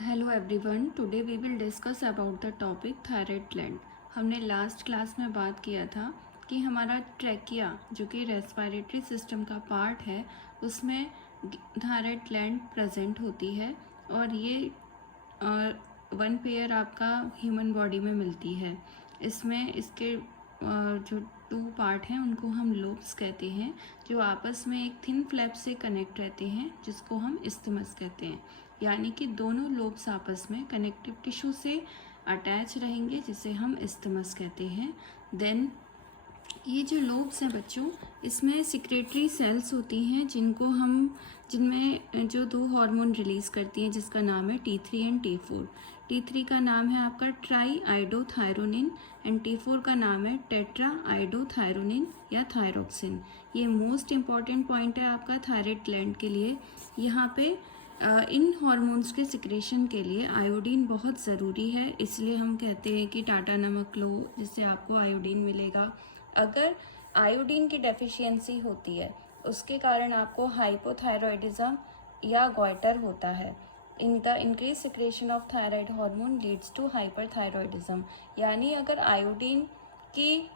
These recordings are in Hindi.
Hello everyone, today we will discuss about the topic thyroid gland. हमने लास्ट क्लास में बात किया था कि हमारा ट्रैकिया जो कि रेस्पिरेटरी सिस्टम का पार्ट है उसमें थायराइड ग्लैंड प्रेजेंट होती है और ये वन पेयर आपका ह्यूमन बॉडी में मिलती है। इसमें इसके जो टू पार्ट हैं उनको हम लोब्स कहते हैं, जो आपस में एक थिन फ्लैप से कनेक्ट रहते हैं जिसको हम इस्थिमस कहते हैं। यानी कि दोनों लोब्स आपस में कनेक्टिव टिश्यू से अटैच रहेंगे जिसे हम इस्थिमस कहते हैं। देन ये जो लोब्स हैं बच्चों, इसमें सिक्रेटरी सेल्स होती हैं जिनमें जो दो हार्मोन रिलीज़ करती हैं जिसका नाम है T3 एंड T4। T3 का नाम है आपका ट्राई आइडोथायरोनिन एंड T4 का नाम है टेट्रा आइडोथायरोनिन या थायरोक्सिन। ये मोस्ट इम्पॉर्टेंट पॉइंट है आपका थायराइड ग्लैंड के लिए। यहाँ पे इन हॉर्मोन्स के सिक्रेशन के लिए आयोडीन बहुत ज़रूरी है, इसलिए हम कहते हैं कि टाटा नमक लो जिससे आपको आयोडीन मिलेगा। अगर आयोडीन की डेफिशिएंसी होती है उसके कारण आपको हाइपोथायरॉयडिज्म या गॉइटर होता है। In the increase secretion of thyroid hormone leads to hyperthyroidism. यानी अगर आयोडीन की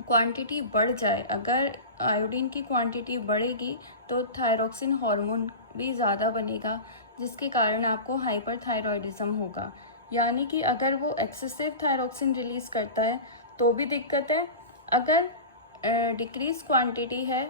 क्वांटिटी बढ़ जाए, अगर आयोडीन की क्वांटिटी बढ़ेगी तो थायरोक्सिन हार्मोन भी ज़्यादा बनेगा जिसके कारण आपको हाइपरथायरॉयडिज्म होगा। यानी कि अगर वो एक्सेसिव थायरोक्सिन रिलीज़ करता है तो भी दिक्कत है, अगर डिक्रीज क्वांटिटी है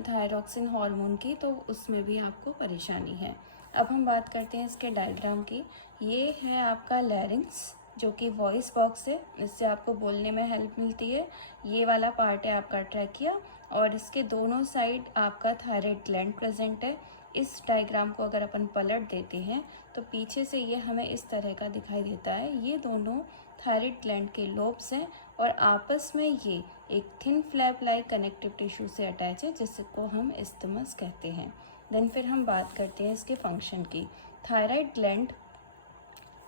थायरोक्सिन हार्मोन की तो उसमें भी आपको परेशानी है। अब हम बात करते हैं इसके डायग्राम की। ये है आपका लैरिंक्स जो कि वॉइस बॉक्स है, इससे आपको बोलने में हेल्प मिलती है। ये वाला पार्ट है आपका ट्रैकिया और इसके दोनों साइड आपका थायराइड ग्लैंड प्रेजेंट है। इस डायग्राम को अगर अपन पलट देते हैं तो पीछे से ये हमें इस तरह का दिखाई देता है। ये दोनों थायराइड ग्लैंड के लोब्स हैं और आपस में ये एक thin flap like connective tissue से अटैच है जिसको हम इस्थिमस कहते हैं। देन फिर हम बात करते हैं इसके फंक्शन की। थायराइड ग्लैंड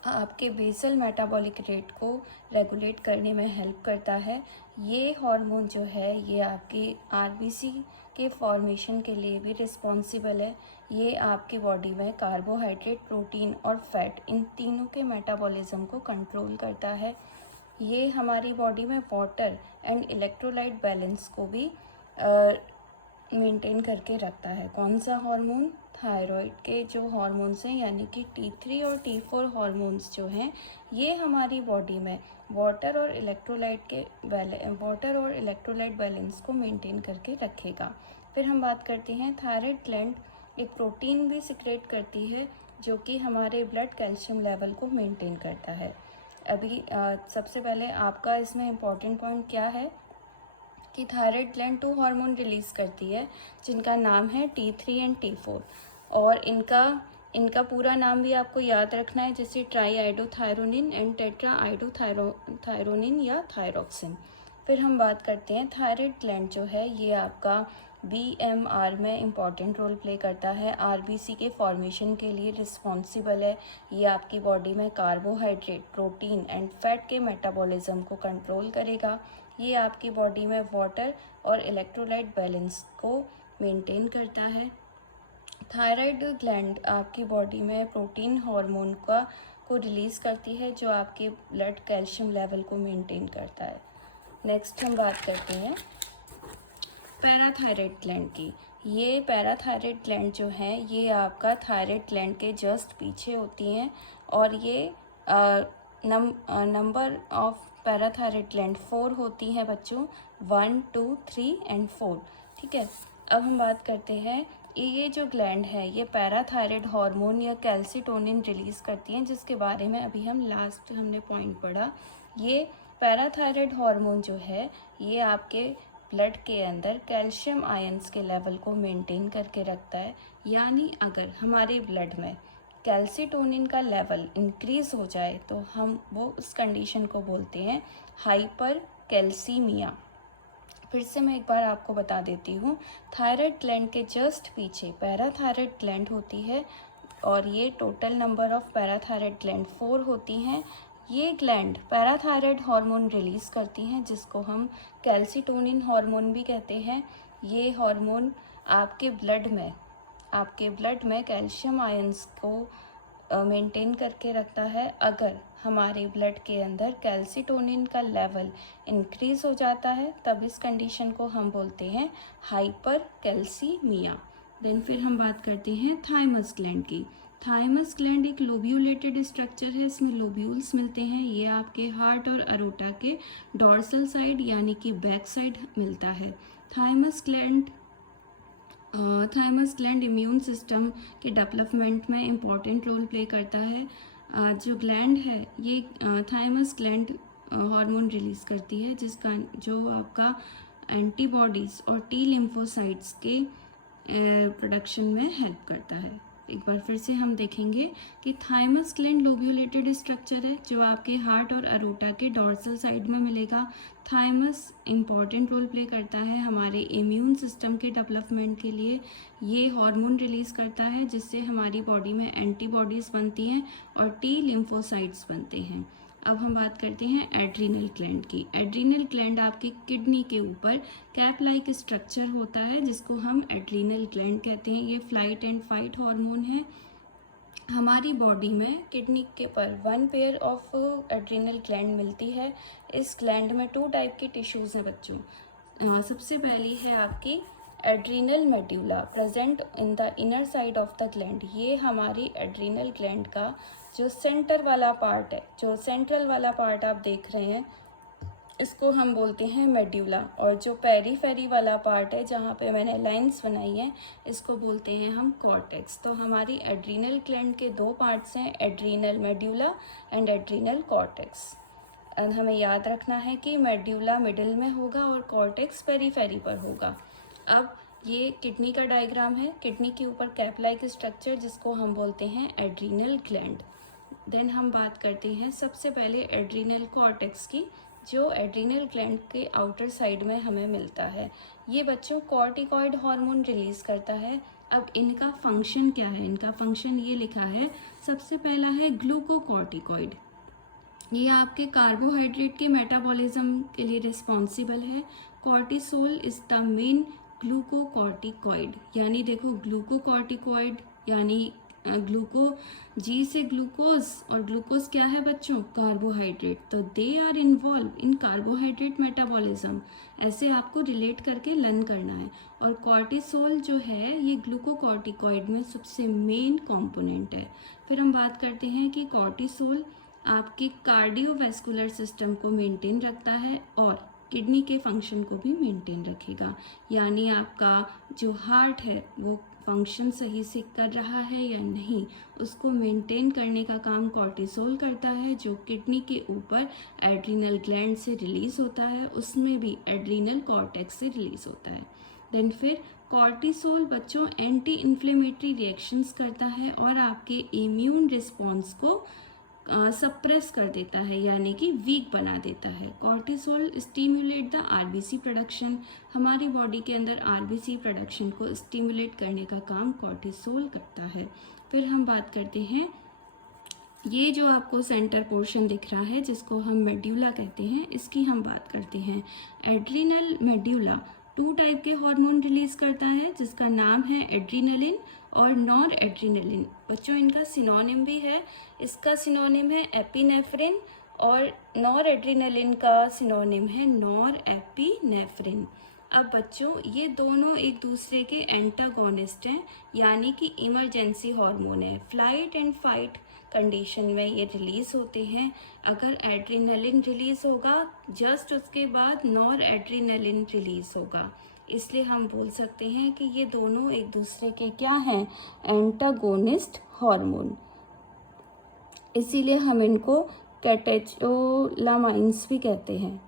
आपके बेसल मेटाबॉलिक रेट को रेगुलेट करने में हेल्प करता है। ये हार्मोन जो है ये आपकी आरबीसी के फॉर्मेशन के लिए भी रिस्पॉन्सिबल है। ये आपकी बॉडी में कार्बोहाइड्रेट, प्रोटीन और फैट इन तीनों के मेटाबॉलिज्म को कंट्रोल करता है। ये हमारी बॉडी में वाटर एंड इलेक्ट्रोलाइट बैलेंस को भी मेंटेन करके रखता है। कौन सा हार्मोन? थायराइड के जो हार्मोन्स हैं यानी कि T3 और T4 हार्मोन्स जो हैं ये हमारी बॉडी में वाटर और इलेक्ट्रोलाइट बैलेंस को मेंटेन करके रखेगा। फिर हम बात करते हैं थायराइड ग्लैंड एक प्रोटीन भी सिक्रेट करती है जो कि हमारे ब्लड कैल्शियम लेवल को मेंटेन करता है। अभी सबसे पहले आपका इसमें इम्पॉर्टेंट पॉइंट क्या है कि थायराइड ग्लैंड 2 हार्मोन रिलीज़ करती है जिनका नाम है T3 एंड T4 और इनका पूरा नाम भी आपको याद रखना है, जैसे try iodothyronine and tetra iodothyronine या थायरोक्सिन। फिर हम बात करते हैं थायराइड ग्लैंड जो है ये आपका BMR में इम्पॉर्टेंट रोल प्ले करता है, आरबीसी के फॉर्मेशन के लिए रिस्पॉन्सिबल है। ये आपकी बॉडी में कार्बोहाइड्रेट, प्रोटीन एंड फैट के मेटाबॉलिज्म को कंट्रोल करेगा। ये आपकी बॉडी में वाटर और इलेक्ट्रोलाइट बैलेंस को मेंटेन करता है। थायराइड ग्लैंड आपकी बॉडी में प्रोटीन हार्मोन को रिलीज़ करती है जो आपके ब्लड कैल्शियम लेवल को मेंटेन करता है। नेक्स्ट हम बात करते हैं पैराथायराइड ग्लैंड की। ये पैराथायराइड ग्लैंड जो है ये आपका थायराइड ग्लैंड के जस्ट पीछे होती हैं और ये नंबर ऑफ पैराथायराइड ग्लैंड 4 होती हैं बच्चों, 1, 2, 3 एंड 4। ठीक है, अब हम बात करते हैं ये जो ग्लैंड है ये पैराथायराइड हार्मोन या कैल्सिटोनिन रिलीज़ करती हैं जिसके बारे में अभी हमने पॉइंट पढ़ा। ये पैराथायराइड हार्मोन जो है ये आपके ब्लड के अंदर कैल्शियम आयंस के लेवल को मेंटेन करके रखता है। यानी अगर हमारे ब्लड में कैल्सिटोनिन का लेवल इंक्रीज हो जाए तो हम वो उस कंडीशन को बोलते हैं हाइपर कैल्सीमिया। फिर से मैं एक बार आपको बता देती हूँ, थायराइड ग्लैंड के जस्ट पीछे पैराथायराइड ग्लैंड होती है और ये total number of parathyroid gland 4 होती हैं। ये ग्लैंड पैराथायराइड हार्मोन रिलीज़ करती हैं जिसको हम कैल्सिटोनिन हार्मोन भी कहते हैं। ये हार्मोन आपके ब्लड में कैल्शियम आयंस को मेंटेन करके रखता है। अगर हमारे ब्लड के अंदर कैल्सीटोनिन का लेवल इंक्रीज हो जाता है तब इस कंडीशन को हम बोलते हैं हाइपर कैल्सीमिया। देन फिर हम बात करते हैं थाइमस ग्लैंड की। थाइमस ग्लैंड एक लोब्यूलेटेड स्ट्रक्चर है, इसमें लोब्यूल्स मिलते हैं। ये आपके हार्ट और अरोटा के डॉर्सल साइड यानी कि बैक साइड मिलता है। थाइमस ग्लैंड इम्यून सिस्टम के डेवलपमेंट में इम्पॉर्टेंट रोल प्ले करता है। जो ग्लैंड है ये थाइमस ग्लैंड हार्मोन रिलीज करती है जिसका जो आपका एंटीबॉडीज़ और टी लिम्फोसाइट्स के प्रोडक्शन में हेल्प करता है। एक बार फिर से हम देखेंगे कि थाइमस ग्लैंड लोब्यूलेटेड स्ट्रक्चर है जो आपके हार्ट और अरोटा के डॉर्सल साइड में मिलेगा। थाइमस इम्पॉर्टेंट रोल प्ले करता है हमारे इम्यून सिस्टम के डेवलपमेंट के लिए। ये हार्मोन रिलीज़ करता है जिससे हमारी बॉडी में एंटीबॉडीज़ बनती हैं और टी लिम्फोसाइट्स बनते हैं। अब हम बात करते हैं एड्रीनल ग्लैंड की। एड्रीनल ग्लैंड आपकी किडनी के ऊपर कैप लाइक स्ट्रक्चर होता है जिसको हम एड्रीनल ग्लैंड कहते हैं। ये फ्लाइट एंड फाइट हार्मोन है। हमारी बॉडी में किडनी के पर 1 पेयर ऑफ एड्रीनल ग्लैंड मिलती है। इस ग्लैंड में 2 टाइप की टिश्यूज़ हैं बच्चों। सबसे पहली है आपकी adrenal medulla present in the inner side of the gland. ये हमारी एड्रीनल ग्लैंड का जो सेंटर वाला पार्ट है, जो सेंट्रल वाला पार्ट आप देख रहे हैं, इसको हम बोलते हैं मेड्यूला। और जो पेरीफेरी वाला पार्ट है जहाँ पे मैंने लाइंस बनाई हैं, इसको बोलते हैं हम कॉर्टेक्स। तो हमारी एड्रीनल ग्लैंड के 2 पार्ट्स हैं, adrenal medulla and adrenal cortex. हमें याद रखना है कि मेड्यूला मिडिल में होगा और कॉर्टेक्स पेरीफेरी पर होगा। अब ये किडनी का डायग्राम है। किडनी के ऊपर कैप लाइक स्ट्रक्चर जिसको हम बोलते हैं एड्रीनल ग्लैंड। देन हम बात करते हैं सबसे पहले एड्रीनल कॉर्टेक्स की, जो एड्रीनल ग्लैंड के आउटर साइड में हमें मिलता है। ये बच्चों कॉर्टिकॉइड हार्मोन रिलीज़ करता है। अब इनका फंक्शन क्या है? इनका फंक्शन ये लिखा है, सबसे पहला है ग्लूकोकॉर्टिकॉइड। ये आपके कार्बोहाइड्रेट के मेटाबॉलिज्म के लिए रिस्पॉन्सिबल है। Cortisol is the main glucocorticoid. यानी देखो ग्लूकोकॉर्टिकॉइड यानी ग्लूको, जी से ग्लूकोज, और ग्लूकोज क्या है बच्चों? कार्बोहाइड्रेट। तो they are involve in carbohydrate metabolism. ऐसे आपको रिलेट करके लर्न करना है। और कॉर्टिसोल जो है ये ग्लूकोकॉर्टिकॉइड में सबसे मेन कंपोनेंट है। फिर हम बात करते हैं कि कॉर्टिसोल आपके कार्डियोवैस्कुलर सिस्टम को मेंटेन रखता है और किडनी के फंक्शन को भी मेंटेन रखेगा। यानी आपका जो हार्ट है वो फंक्शन सही से कर रहा है या नहीं, उसको मेंटेन करने का काम कॉर्टिसोल करता है, जो किडनी के ऊपर एड्रीनल ग्लैंड से रिलीज़ होता है, उसमें भी एड्रीनल कॉर्टेक्स से रिलीज़ होता है। देन फिर कॉर्टिसोल बच्चों एंटी इन्फ्लेमेटरी रिएक्शंस करता है और आपके इम्यून रिस्पॉन्स को सप्रेस कर देता है, यानी कि वीक बना देता है। Cortisol stimulate the RBC production. हमारी बॉडी के अंदर आरबीसी प्रोडक्शन को स्टिम्युलेट करने का काम कॉर्टिसोल करता है। फिर हम बात करते हैं, ये जो आपको सेंटर पोर्शन दिख रहा है जिसको हम मेड्यूला कहते हैं, इसकी हम बात करते हैं। एड्रीनल मेड्यूला 2 टाइप के हार्मोन रिलीज़ करता है जिसका नाम है एड्रीनलिन और नॉर एड्रीनलिन। बच्चों इनका सिनोनिम भी है, इसका सिनोनिम है एपिनेफ्रिन और नॉर एड्रीनलिन का सिनोनिम है नॉर एपिनेफ्रिन। अब बच्चों ये दोनों एक दूसरे के एंटागोनिस्ट हैं, यानी कि इमरजेंसी हार्मोन है। फ्लाइट एंड फाइट कंडीशन में ये रिलीज़ होते हैं। अगर एड्रीनलिन रिलीज़ होगा जस्ट उसके बाद नॉर एड्रीनलिन रिलीज़ होगा। इसलिए हम बोल सकते हैं कि ये दोनों एक दूसरे के क्या हैं? Antagonist hormone. इसीलिए हम इनको कैटेचोलामाइंस भी कहते हैं।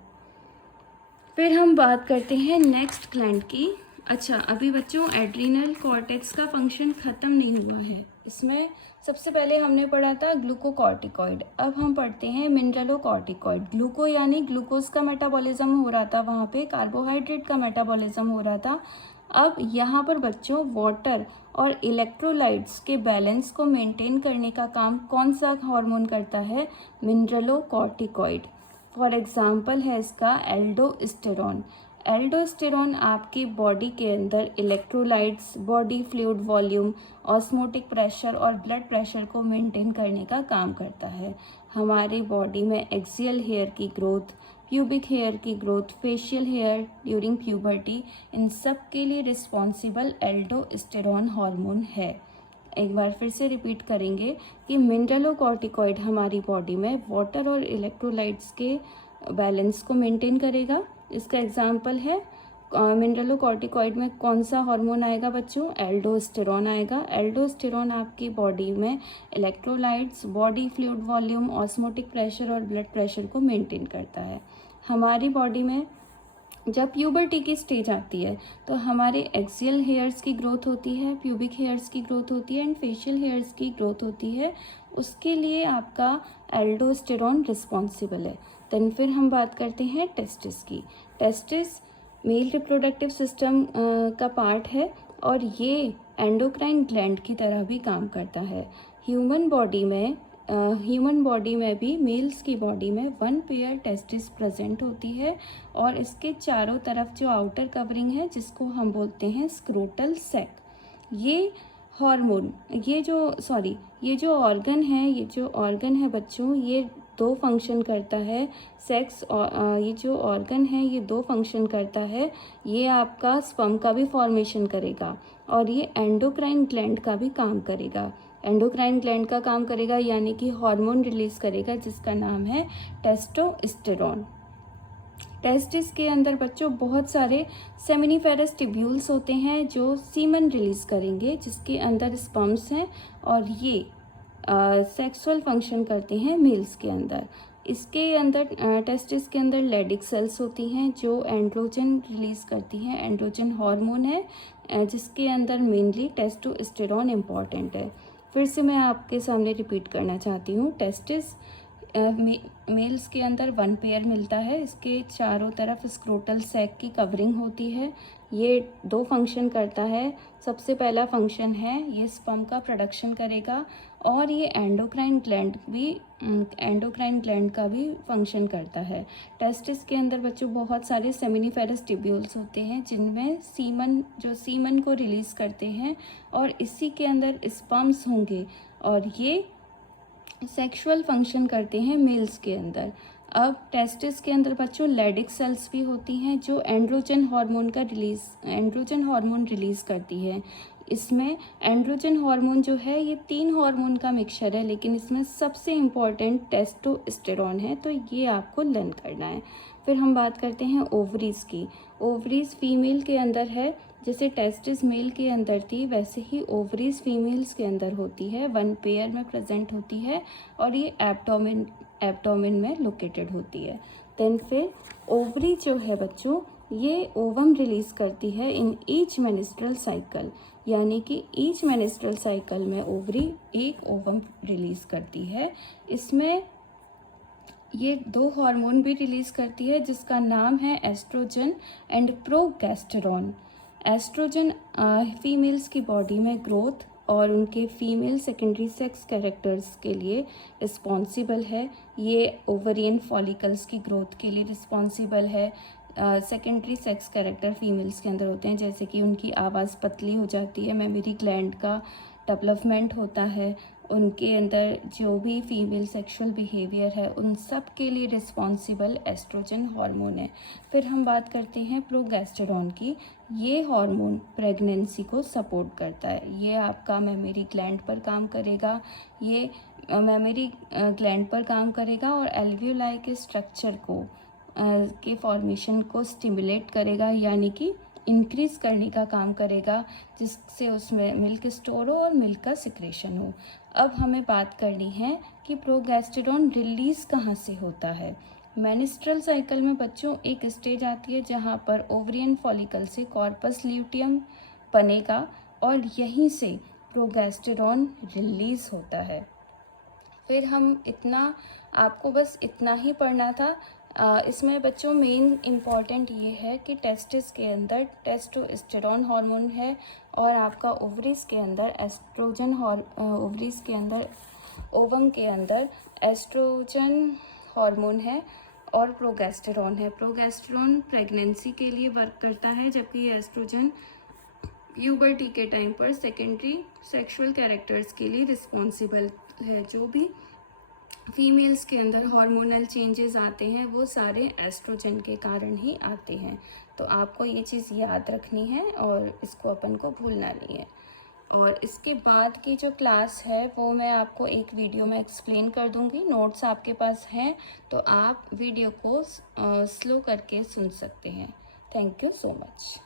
फिर हम बात करते हैं नेक्स्ट ग्लैंड की। अच्छा, अभी बच्चों एड्रीनल कॉर्टेक्स का फंक्शन ख़त्म नहीं हुआ है। इसमें सबसे पहले हमने पढ़ा था ग्लूकोकॉर्टिकॉइड, अब हम पढ़ते हैं मिनरलोकॉर्टिकॉइड। ग्लूको यानी ग्लूकोज का मेटाबॉलिज्म हो रहा था, वहाँ पे कार्बोहाइड्रेट का मेटाबॉलिज्म हो रहा था। अब यहाँ पर बच्चों वाटर और इलेक्ट्रोलाइट्स के बैलेंस को मेंटेन करने का काम कौन सा हार्मोन करता है? मिनरलोकॉर्टिकॉइड। फॉर एग्जाम्पल है इसका एल्डोस्टेरॉन। एल्डोस्टेरॉन आपकी बॉडी के अंदर electrolytes, body fluid volume, osmotic pressure और ब्लड प्रेशर को मेंटेन करने का काम करता है। हमारी बॉडी में एक्सियल हेयर की ग्रोथ, प्यूबिक हेयर की growth, facial hair during puberty, इन सब के लिए रिस्पॉन्सिबल एल्डोस्टेरॉन हार्मोन है। एक बार फिर से रिपीट करेंगे कि मिनरलोकॉर्टिकॉइड हमारी बॉडी में वाटर और इलेक्ट्रोलाइट्स के बैलेंस को मेंटेन करेगा। इसका एग्जांपल है मिनरलोकॉर्टिकॉइड में कौन सा हार्मोन आएगा बच्चों? एल्डोस्टेरॉन आएगा। एल्डोस्टेरॉन आपकी बॉडी में electrolytes, body fluid volume, osmotic pressure और ब्लड प्रेशर को मेंटेन करता है। हमारी बॉडी में जब प्यूबर्टी की स्टेज आती है तो हमारे एक्सियल हेयर्स की ग्रोथ होती है, प्यूबिक हेयर्स की ग्रोथ होती है एंड फेशियल हेयर्स की ग्रोथ होती है। उसके लिए आपका एल्डोस्टेरॉन रिस्पॉन्सिबल है। देन फिर हम बात करते हैं टेस्टिस की। टेस्टिस मेल रिप्रोडक्टिव सिस्टम का पार्ट है और ये एंडोक्राइन ग्लैंड की तरह भी काम करता है। ह्यूमन बॉडी में भी मेल्स की बॉडी में 1 पेयर टेस्टिस प्रेजेंट होती है और इसके चारों तरफ जो आउटर कवरिंग है जिसको हम बोलते हैं स्क्रोटल सैक। ये हार्मोन ये जो ऑर्गन है बच्चों, ये दो फंक्शन करता है। ये जो ऑर्गन है ये दो फंक्शन करता है। ये आपका स्पर्म का भी फॉर्मेशन करेगा और ये एंडोक्राइन ग्लैंड का भी काम करेगा। एंडोक्राइन ग्लैंड का काम करेगा यानी कि हार्मोन रिलीज करेगा जिसका नाम है टेस्टोस्टेरॉन। टेस्टिस के अंदर बच्चों बहुत सारे सेमिनिफेरस ट्यूब्यूल्स होते हैं जो सीमन रिलीज करेंगे, जिसके अंदर स्पर्म्स हैं और ये सेक्सुअल फंक्शन करते हैं मेल्स के अंदर। इसके अंदर टेस्टिस के अंदर लेडिक सेल्स होती हैं जो एंड्रोजन रिलीज करती हैं। एंड्रोजन हार्मोन है जिसके अंदर मेनली टेस्टोस्टेरॉन इम्पॉर्टेंट है। फिर से मैं आपके सामने रिपीट करना चाहती हूँ। टेस्टिस मेल्स के अंदर 1 पेयर मिलता है। इसके चारों तरफ स्क्रोटल सैक की कवरिंग होती है। ये 2 फंक्शन करता है। सबसे पहला फंक्शन है ये स्पर्म का प्रोडक्शन करेगा और ये एंडोक्राइन ग्लैंड का भी फंक्शन करता है। टेस्टिस के अंदर बच्चों बहुत सारे सेमिनिफेरस ट्यूब्यूल्स होते हैं जिनमें सीमन को रिलीज करते हैं और इसी के अंदर स्पर्म्स होंगे और ये सेक्सुअल फंक्शन करते हैं मेल्स के अंदर। अब टेस्टिस के अंदर बच्चों लेडिक सेल्स भी होती हैं जो एंड्रोजन हार्मोन रिलीज करती है। इसमें एंड्रोजन हार्मोन जो है ये 3 हार्मोन का मिक्सचर है, लेकिन इसमें सबसे इम्पॉर्टेंट टेस्टोस्टेरॉन है, तो ये आपको लर्न करना है। फिर हम बात करते हैं ओवरीज की। ओवरीज फीमेल के अंदर है, जैसे टेस्टिस मेल के अंदर थी वैसे ही ओवरीज फीमेल्स के अंदर होती है। 1 पेयर में प्रेजेंट होती है और ये एब्डोमेन में लोकेटेड होती है। देन फिर ओवरी जो है बच्चों ये ओवम रिलीज करती है इन ईच मेनिस्ट्रल साइकिल, यानी कि ईच मेनिस्ट्रल साइकिल में ओवरी एक ओवम रिलीज करती है। इसमें ये 2 हार्मोन भी रिलीज करती है जिसका नाम है oestrogen and progesterone. Oestrogen females की बॉडी में ग्रोथ और उनके फीमेल सेकेंडरी सेक्स कैरेक्टर्स के लिए रिस्पॉन्सिबल है। ये ओवरियन फॉलिकल्स की ग्रोथ के लिए रिस्पॉन्सिबल है। सेकेंडरी सेक्स कैरेक्टर फीमेल्स के अंदर होते हैं, जैसे कि उनकी आवाज़ पतली हो जाती है, मेमोरी ग्लैंड का डेवलपमेंट होता है, उनके अंदर जो भी फीमेल सेक्सुअल बिहेवियर है उन सब के लिए रिस्पॉन्सिबल एस्ट्रोजन हार्मोन है। फिर हम बात करते हैं प्रोगेस्टेरॉन की। ये हार्मोन प्रेगनेंसी को सपोर्ट करता है। ये आपका मेमोरी ग्लैंड पर काम करेगा, ये मेमोरी ग्लैंड पर काम करेगा और एल्वियोलाई के स्ट्रक्चर को के फॉर्मेशन को स्टिमुलेट करेगा, यानी कि इंक्रीज करने का काम करेगा, जिससे उसमें मिल्क स्टोर हो और मिल्क का सिक्रेशन हो। अब हमें बात करनी है कि प्रोगेस्टेरॉन रिलीज कहाँ से होता है। मेनिस्ट्रल साइकिल में बच्चों एक स्टेज आती है जहाँ पर ओवरियन फॉलिकल से कॉर्पस ल्यूटियम बनेगा और यहीं से प्रोगेस्टेरॉन रिलीज होता है। फिर आपको बस इतना ही पढ़ना था। इसमें बच्चों मेन इम्पॉर्टेंट ये है कि टेस्टिस के अंदर टेस्टोस्टेरॉन हार्मोन है और आपका ओवरीज के अंदर ओवम के अंदर एस्ट्रोजन हार्मोन है और प्रोगेस्टेरॉन है। प्रोगेस्टेरॉन प्रेगनेंसी के लिए वर्क करता है, जबकि ये एस्ट्रोजन प्यूबर्टी के टाइम पर सेकेंडरी सेक्सुअल कैरेक्टर्स के लिए रिस्पॉन्सिबल है। जो भी फीमेल्स के अंदर हार्मोनल चेंजेस आते हैं वो सारे एस्ट्रोजन के कारण ही आते हैं। तो आपको ये चीज़ याद रखनी है और इसको अपन को भूलना नहीं है। और इसके बाद की जो क्लास है वो मैं आपको एक वीडियो में एक्सप्लेन कर दूंगी। नोट्स आपके पास हैं तो आप वीडियो को स्लो करके सुन सकते हैं। Thank you so much.